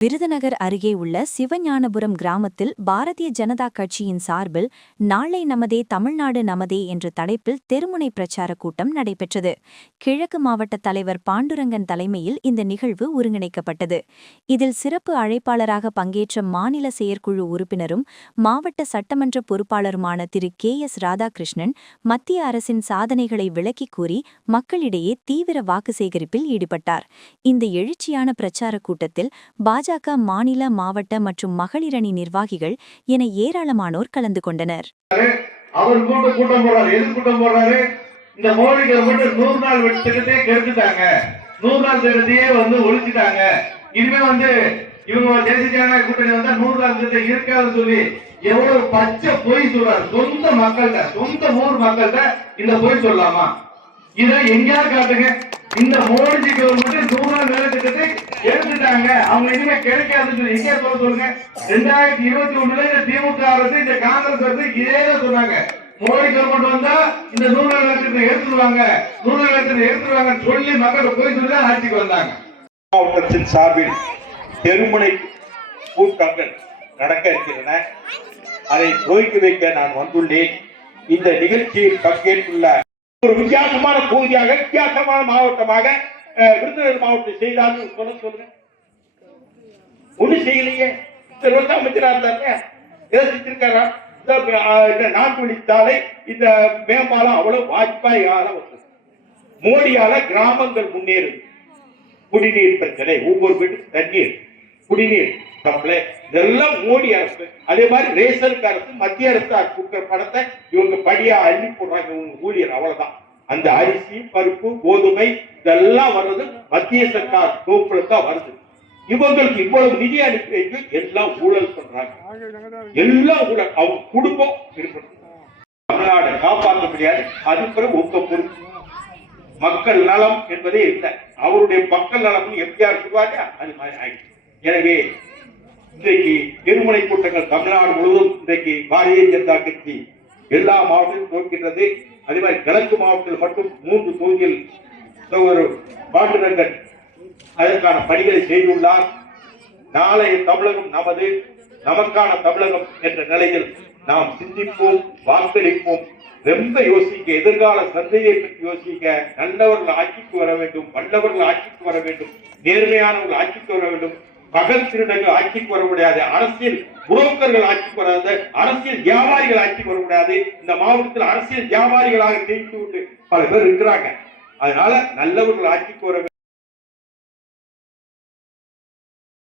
விருதுநகர் அருகே உள்ள சிவஞானபுரம் கிராமத்தில் பாரதிய ஜனதா கட்சியின் சார்பில் நாளை நமதே தமிழ்நாடு நமதே என்ற தலைப்பில் தெருமுனை பிரச்சார கூட்டம் நடைபெற்றது. கிழக்கு மாவட்ட தலைவர் பாண்டுரங்கன் தலைமையில் இந்த நிகழ்வு ஒருங்கிணைக்கப்பட்டது. இதில் சிறப்பு அழைப்பாளராக பங்கேற்ற மாநில செயற்குழு உறுப்பினரும் மாவட்ட சட்டமன்ற பொறுப்பாளருமான திரு. கே. எஸ். ராதாகிருஷ்ணன் மத்திய அரசின் சாதனைகளை விளக்கிக் கூறி மக்களிடையே தீவிர வாக்கு சேகரிப்பில் ஈடுபட்டார். இந்த எழுச்சியான பிரச்சார கூட்டத்தில் பாஜக பாஜக மாநில மாவட்ட மற்றும் மகளிரணி நிர்வாகிகள் என ஏராளமானோர் கலந்து கொண்டனர். அவர் கூட்டம் கூட்டம் போறாரு. எது கூட்டம் போறாரு? இந்த மோடி கவர்மெண்ட் நூறு நாள் திட்டத்தையே கெடுத்துட்டாங்க. நூறு நாள் திட்டத்தையே வந்து ஒழிச்சுட்டாங்க. இனிமே வந்து இவங்க தேசிய ஜனநாயக கூட்டணி வந்தா நூறு நாள் திட்டம் இருக்காதுன்னு சொல்லி எவ்வளவு பச்சை பொய் சொல்றாரு. சொந்த மக்கள்கிட்ட சொந்த ஊர் மக்கள்கிட்ட இந்த பொய் சொல்லாமா? இதை எங்கேயாவது காட்டுங்க. இந்த மோடிஜி கவர்மெண்ட் நூறு நாள் வேலை திட்டத்தை எடுத்துட்டாங்க அவங்க இனிமே கிடைக்காதுன்னு சொல்லி சொல்ல சொல்லுங்க. ரெண்டாயிரத்தி இருபத்தி ஒண்ணுல இந்த திமுக அரசு இந்த காங்கிரஸ் அரசு இதே சொன்னாங்க. மோடி கவர்மெண்ட் வந்தா இந்த நூறு நாள் வேலை எடுத்துருவாங்க நூறு நாள் வேலை சொல்லி மக்கள் போய் சொல்லி தான் ஆட்சிக்கு வந்தாங்க. மாவட்டத்தின் சார்பில் தெருமுனை கூட்டங்கள் நடக்க இருக்கின்றன. அதை துவக்கி வைக்க நான் வந்துள்ளேன். இந்த நிகழ்ச்சியில் பங்கேற்றுள்ள ஒரு வித்தியாசமான பகுதியாக வித்தியாசமான மாவட்டமாக விருதுநகர் மாவட்டம் செய்தார்கள். சொல்ல சொல்லுங்க. ஒண்ணு செய்யலையே. இந்த வருஷம் அமைச்சரா இருந்தாரு எதை செஞ்சிருக்காரா இந்த, இந்த இந்த மேம்பாலம் அவ்வளவு வாஜ்பாயால வந்தது. மோடியால கிராமங்கள் முன்னேறுது குடிநீர் பிரச்சனை ஒவ்வொரு வீட்டுக்கு தண்ணீர் குடிநீர் சப்ளை இதெல்லாம் மோடி அரசு. அதே மாதிரி ரேஷனுக்கு அரசு மத்திய அரசு கொடுக்குற பணத்தை இவங்க படியா அள்ளி போடுறாங்க இவங்க ஊழியர் அவ்வளவுதான். அந்த அரிசி பருப்பு கோதுமை இதெல்லாம் வர்றது மத்திய சர்க்கார் தோப்புல தான் வருது. இவங்களுக்கு இவ்வளவு நிதி அனுப்பி வைத்து எல்லாம் ஊழல் பண்றாங்க. எல்லாம் ஊழல் அவங்க குடும்பம் இருக்கணும் தமிழ்நாடு காப்பாற்ற முடியாது அது பிறகு உங்க பொறுப்பு. மக்கள் நலம் என்பதே இல்லை. அவருடைய மக்கள் நலம் எம்ஜிஆர் சொல்வாங்க அது மாதிரி ஆயிடுச்சு. எனவே இன்றைக்கு எருமனை கூட்டங்கள் தமிழ்நாடு முழுவதும் இன்றைக்கு பாரதிய ஜனதா கட்சி எல்லா மாவட்டத்திலும் துவக்கின்றது அதே மாதிரி கிழக்கு மாவட்டத்தில் மட்டும் மூன்று தொகுதியில் ஒரு பாண்டுரங்கன் அதற்கான பணிகளை செய்துள்ளார். நாளைய தமிழகம் நமது நமக்கான தமிழகம் என்ற நிலையில் நாம் சிந்திப்போம் வாக்களிப்போம். ரொம்ப யோசிக்க எதிர்கால சந்தையை பற்றி யோசிக்க நல்லவர்கள் ஆட்சிக்கு வர வேண்டும் வல்லவர்கள் ஆட்சிக்கு வர வேண்டும் நேர்மையானவர்கள் ஆட்சிக்கு வர வேண்டும். பகல் திருடங்கள் ஆட்சிக்கு வர முடியாது அரசியல் புரோக்கர்கள் ஆட்சிக்கு வராது அரசியல் வியாபாரிகள் ஆட்சிக்கு வர முடியாது. இந்த மாவட்டத்தில் அரசியல் வியாபாரிகளாக தெரிவித்து விட்டு பல பேர் இருக்கிறாங்க. அதனால நல்லவர்கள் ஆட்சிக்கு வர